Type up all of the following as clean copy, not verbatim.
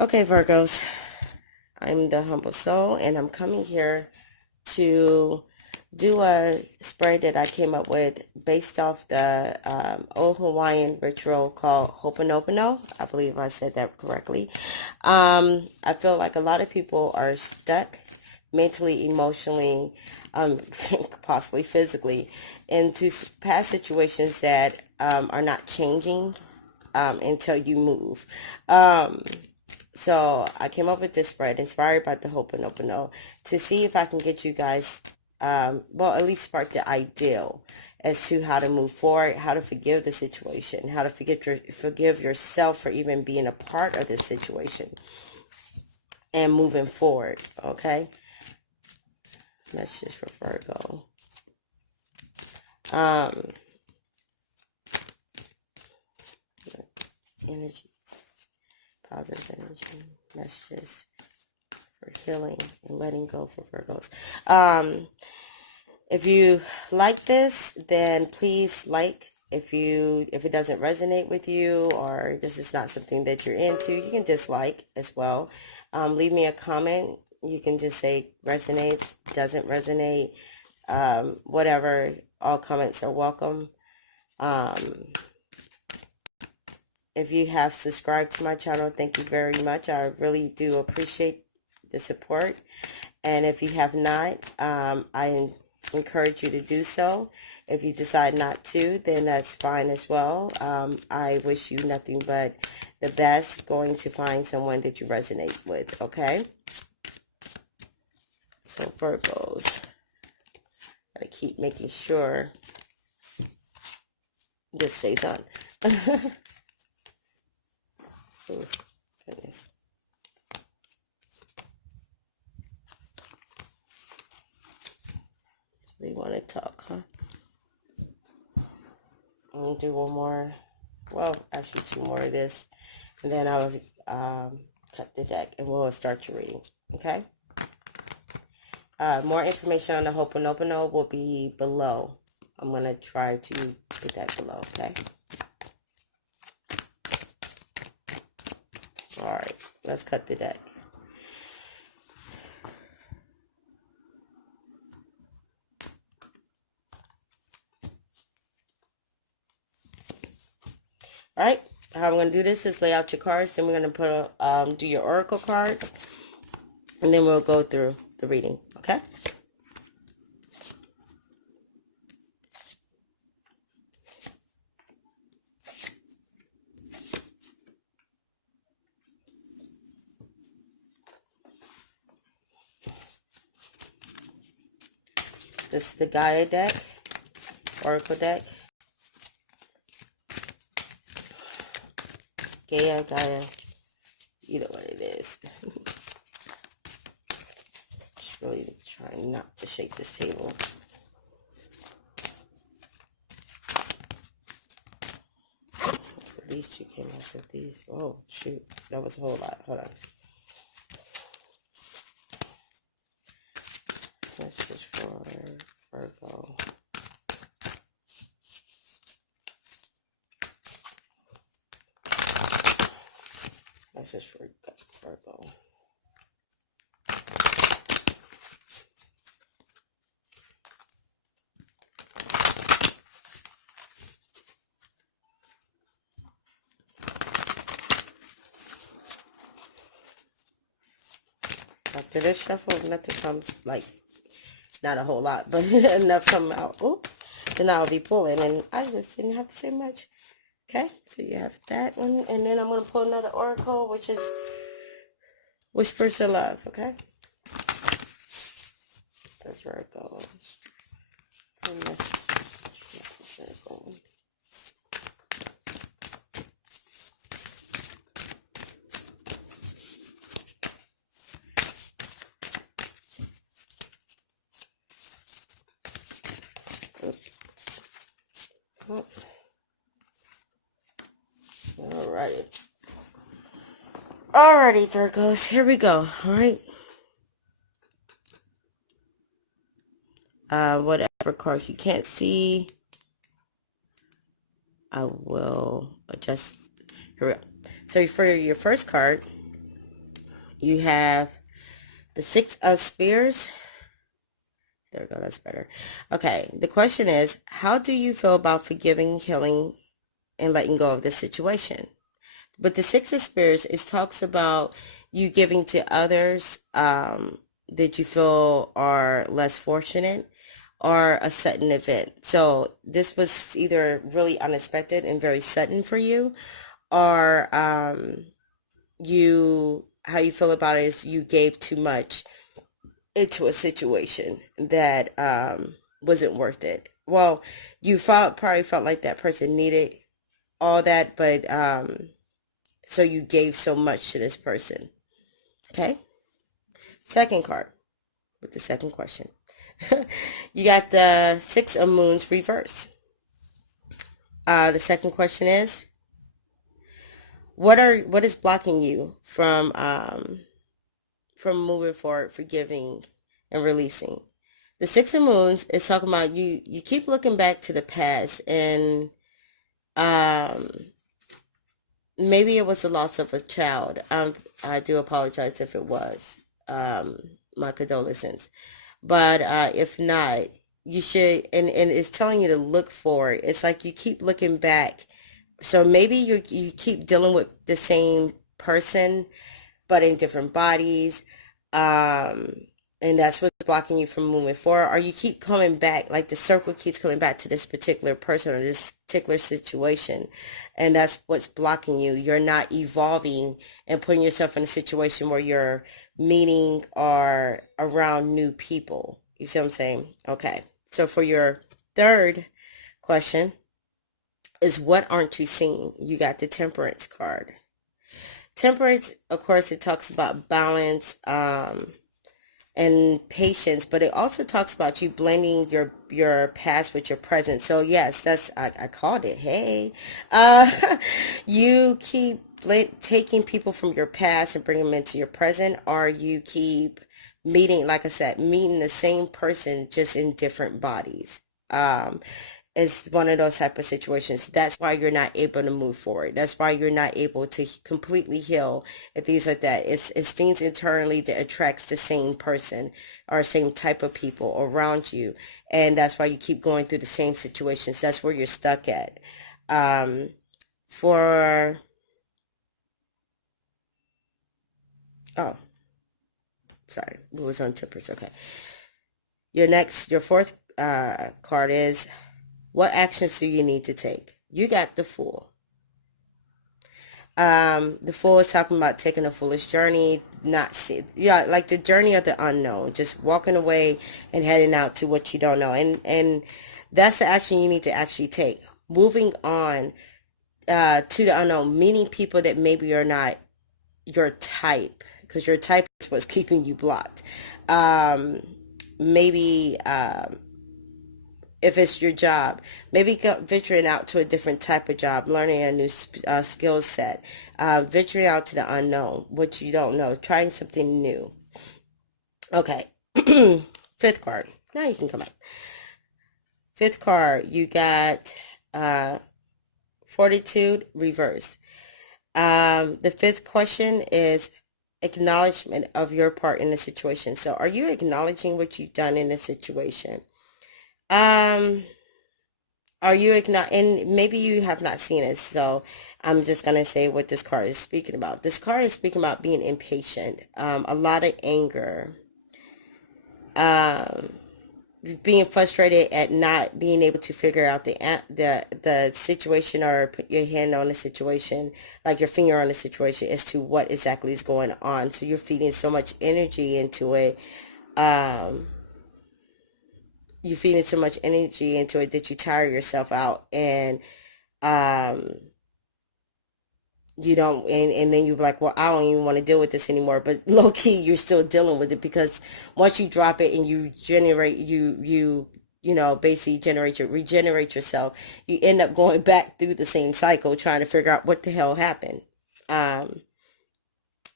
Okay, Virgos, I'm the Humble Soul, and I'm coming here to do a spread that I came up with based off the old Hawaiian ritual called Ho'oponopono. I believe I said that correctly. I feel like a lot of people are stuck mentally, emotionally, possibly physically, into past situations that are not changing until you move. Um, so I came up with this spread inspired by the Ho'oponopono to see if I can get you guys, well, at least spark the ideal as to how to move forward, how to forgive the situation, how to forgive yourself for even being a part of this situation and moving forward. Okay, that's just for Virgo. Um, energies, positive energy, messages for healing and letting go for Virgos. If you like this, then please like. If it doesn't resonate with you or this is not something that you're into, you can dislike as well. Leave me a comment. You can just say resonates, doesn't resonate, whatever. All comments are welcome. If you have subscribed to my channel, thank you very much. I really do appreciate the support. And if you have not, I encourage you to do so. If you decide not to, then that's fine as well. I wish you nothing but the best going to find someone that you resonate with, okay? So Virgos, gotta keep making sure this stays on. Oh, goodness. So we want to talk, huh? I'm gonna do one more. Well, actually two more of this. And then I was cut the deck and we'll start your reading. Okay? More information on the Ho'oponopono will be below. I'm going to try to put that below, okay? Alright, let's cut the deck. Alright, how I'm going to do this is lay out your cards, then we're going to put do your oracle cards, and then we'll go through the reading, okay? This is the Gaia deck, oracle deck. Gaia, you know what it is. Just really trying not to shake this table. These two came out with these. Oh, shoot. That was a whole lot. Hold on. That's just for Virgo. That's just for Virgo. After this shuffle, if nothing comes, like, not a whole lot, but enough come out. Oh, then I'll be pulling, and I just didn't have to say much. Okay, so you have that one, and then I'm going to pull another oracle, which is Whispers of Love, okay? That's Virgo. And that's Virgo. Oh. Alrighty, Virgos, here we go. Alright. Whatever cards you can't see, I will adjust. Here we go. So for your first card, You have the Six of Spears. There we go, that's better. Okay, the question is, how do you feel about forgiving, healing, and letting go of this situation? But the Six of Spears, it talks about you giving to others that you feel are less fortunate or a sudden event. So this was either really unexpected and very sudden for you, or how you feel about it is you gave too much into a situation that wasn't worth it. Well, probably felt like that person needed all that, but so you gave so much to this person. Okay. Second card with the second question. You got the Six of Moons reverse. The second question is, what is blocking you from moving forward, forgiving, and releasing? The Six of Moons is talking about you keep looking back to the past, and um maybe it was the loss of a child. I do apologize if it was. My condolences. But if not, you should, and it's telling you to look forward. It's like you keep looking back. So maybe you keep dealing with the same person, but in different bodies. Um, and that's what's blocking you from moving forward. Or you keep coming back, like the circle keeps coming back to this particular person or this particular situation. And that's what's blocking you. You're not evolving and putting yourself in a situation where you're meeting or around new people. You see what I'm saying? Okay. So for your third question is, what aren't you seeing? You got the Temperance card. Temperance, of course, it talks about balance and patience, but it also talks about you blending your past with your present. So yes, I called it. Hey, uh, you keep taking people from your past and bring them into your present, or you keep meeting, like I said, meeting the same person just in different bodies. Um, it's one of those type of situations. That's why you're not able to move forward. That's why you're not able to completely heal and things like that. It's things internally that attracts the same person or same type of people around you. And that's why you keep going through the same situations. That's where you're stuck at. Um, for, oh, sorry, we was on tippers. Okay. Your fourth card is, what actions do you need to take? You got the Fool. The Fool is talking about taking a foolish journey, not see, yeah, like the journey of the unknown, just walking away and heading out to what you don't know, and that's the action you need to actually take. Moving on to the unknown, meeting people that maybe are not your type, because your type is what's keeping you blocked. Um, maybe if it's your job, maybe venturing out to a different type of job, learning a new skill set, venturing out to the unknown, what you don't know, trying something new. Okay. Fifth card. Now you can come up. Fifth card, you got uh, Fortitude reverse. The fifth question is acknowledgement of your part in the situation. So are you acknowledging what you've done in the situation? Um, Are you and maybe you have not seen it, so I'm just gonna say what this card is speaking about. This card is speaking about being impatient, a lot of anger, um, being frustrated at not being able to figure out the situation or put your hand on the situation, like your finger on the situation as to what exactly is going on. So you're feeding so much energy into it. Um, you're feeding so much energy into it that you tire yourself out, and um you don't, and then you're like, well, I don't even want to deal with this anymore, but low key you're still dealing with it, because once you drop it and you generate basically regenerate yourself, you end up going back through the same cycle trying to figure out what the hell happened. um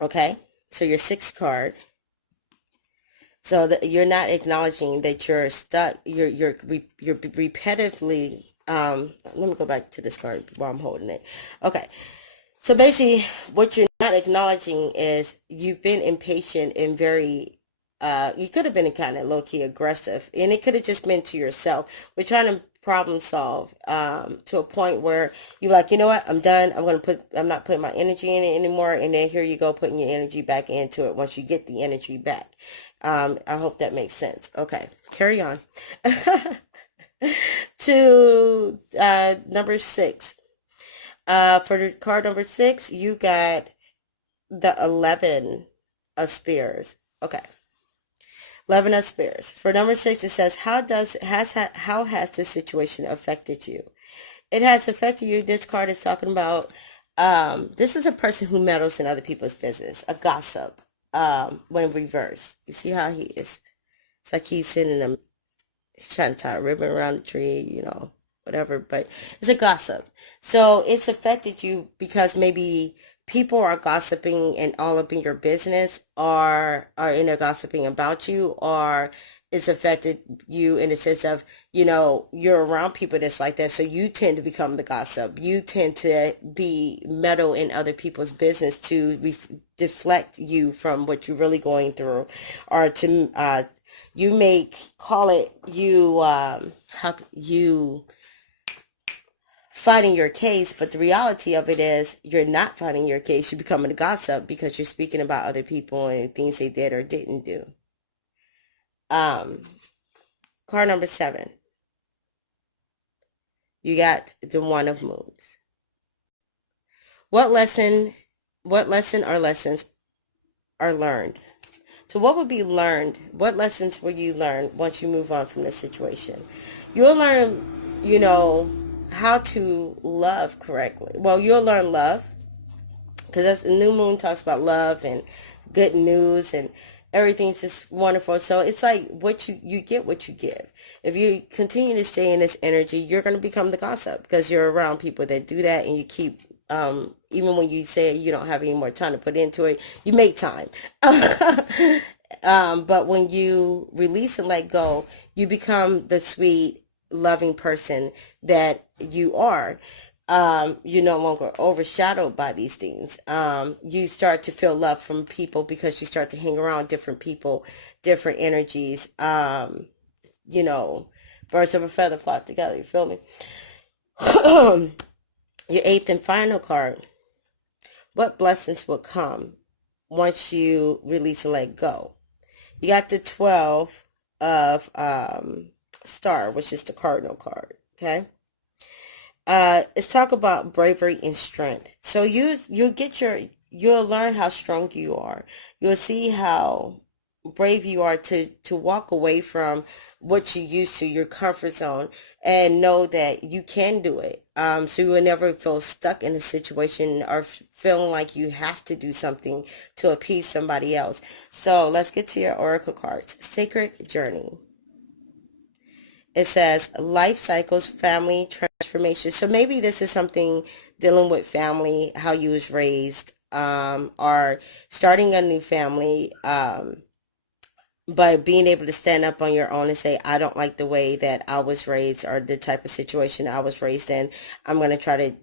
okay, so your sixth card, so that you're not acknowledging that you're stuck, you're repetitively, let me go back to this card while I'm holding it. Okay, So basically, what you're not acknowledging is you've been impatient and very, you could have been kind of low-key aggressive, and it could have just been to yourself. We're trying to problem solve to a point where you're like, you know what, I'm done. I'm not putting my energy in it anymore. And then here you go, putting your energy back into it once you get the energy back. I hope that makes sense. Okay, carry on. To number 6. For the card number 6, you got the 11 of spears. Okay. 11 of spears. For number 6, it says, how has this situation affected you? It has affected you. This card is talking about, this is a person who meddles in other people's business, a gossip, when reversed. You see how he is? It's like he's sending them, he's trying to tie a ribbon around the tree, whatever, but it's a gossip. So it's affected you because maybe people are gossiping and all up in your business, or are in there gossiping about you, or it's affected you in the sense of, you're around people that's like that, so you tend to become the gossip. You tend to be meddle in other people's business to deflect you from what you're really going through, or to you make call it you how you fighting your case, but the reality of it is you're not fighting your case. You're becoming a gossip because you're speaking about other people and things they did or didn't do. um Card number 7, you got the One of Moons. what lesson or lessons are learned? So what would be learned? What lessons will you learn once you move on from this situation? You'll learn, how to love correctly. Well, you'll learn love, because that's the new moon talks about love and good news, and everything's just wonderful. So it's like what you get what you give. If you continue to stay in this energy, you're going to become the gossip because you're around people that do that, and you keep even when you say you don't have any more time to put into it, you make time. But when you release and let go, you become the sweet, loving person that you are. You're no longer overshadowed by these things. You start to feel love from people because you start to hang around different people, different energies. You know, birds of a feather flock together. You feel me? Your 8th and final card. What blessings will come once you release and let go? You got the 12 of star, which is the cardinal card. Okay. It's talk about bravery and strength. So you'll learn how strong you are. You'll see how brave you are to walk away from what you used to, your comfort zone, and know that you can do it. So you will never feel stuck in a situation or feeling like you have to do something to appease somebody else. So let's get to your oracle cards. Sacred Journey. It says life cycles, family transformation. So maybe this is something dealing with family, how you was raised, or starting a new family, but being able to stand up on your own and say, I don't like the way that I was raised or the type of situation I was raised in. I'm going to try to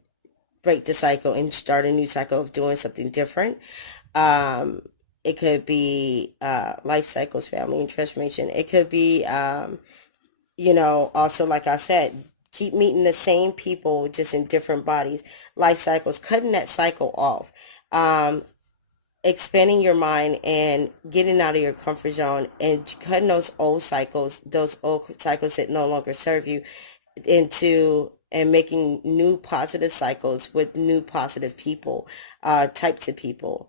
break the cycle and start a new cycle of doing something different. It could be life cycles, family and transformation. It could be also, like I said, keep meeting the same people just in different bodies. Life cycles, cutting that cycle off, expanding your mind and getting out of your comfort zone and cutting those old cycles that no longer serve you, into and making new positive cycles with new positive people, types of people.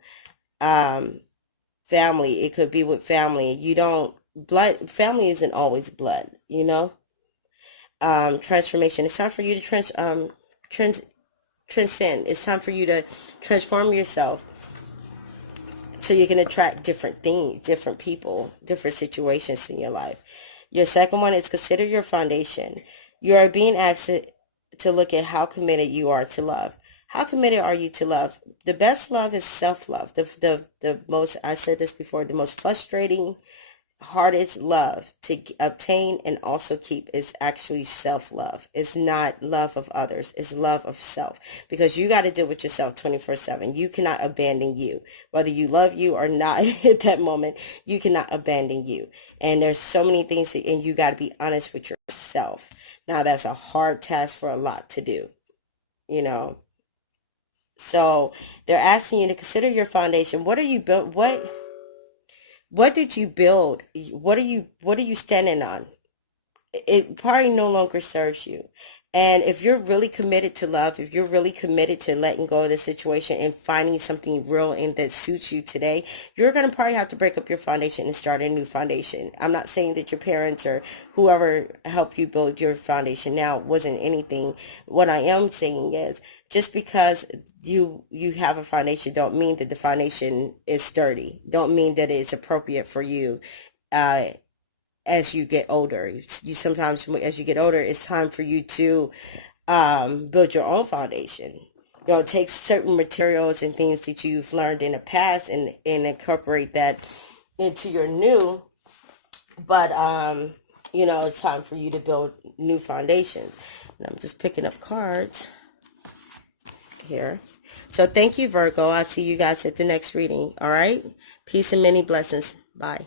Family, it could be with family. You don't blood family isn't always blood, transformation. It's time for you to transcend. It's time for you to transform yourself so you can attract different things, different people, different situations in your life. Your second one is consider your foundation. You are being asked to look at how committed you are to love. How committed are you to love? The best love is self-love. The most, I said this before, the most frustrating hardest love to obtain and also keep is actually self-love. It's not love of others, it's love of self, because you got to deal with yourself 24/7. You cannot abandon you, whether you love you or not. At that moment, you cannot abandon you. And there's so many things and you got to be honest with yourself. Now that's a hard task for a lot to do, you know. So they're asking you to consider your foundation. What are you built? What did you build? What are you standing on? It probably no longer serves you. And if you're really committed to love, if you're really committed to letting go of the situation and finding something real and that suits you today, you're going to probably have to break up your foundation and start a new foundation. I'm not saying that your parents or whoever helped you build your foundation now wasn't anything. What I am saying is, just because you have a foundation don't mean that the foundation is sturdy. Don't mean that it's appropriate for you. As you get older, you sometimes, as you get older, it's time for you to build your own foundation. Take certain materials and things that you've learned in the past and incorporate that into your new. But it's time for you to build new foundations. And I'm just picking up cards here. So thank you, Virgo. I'll see you guys at the next reading. All right. Peace and many blessings. Bye.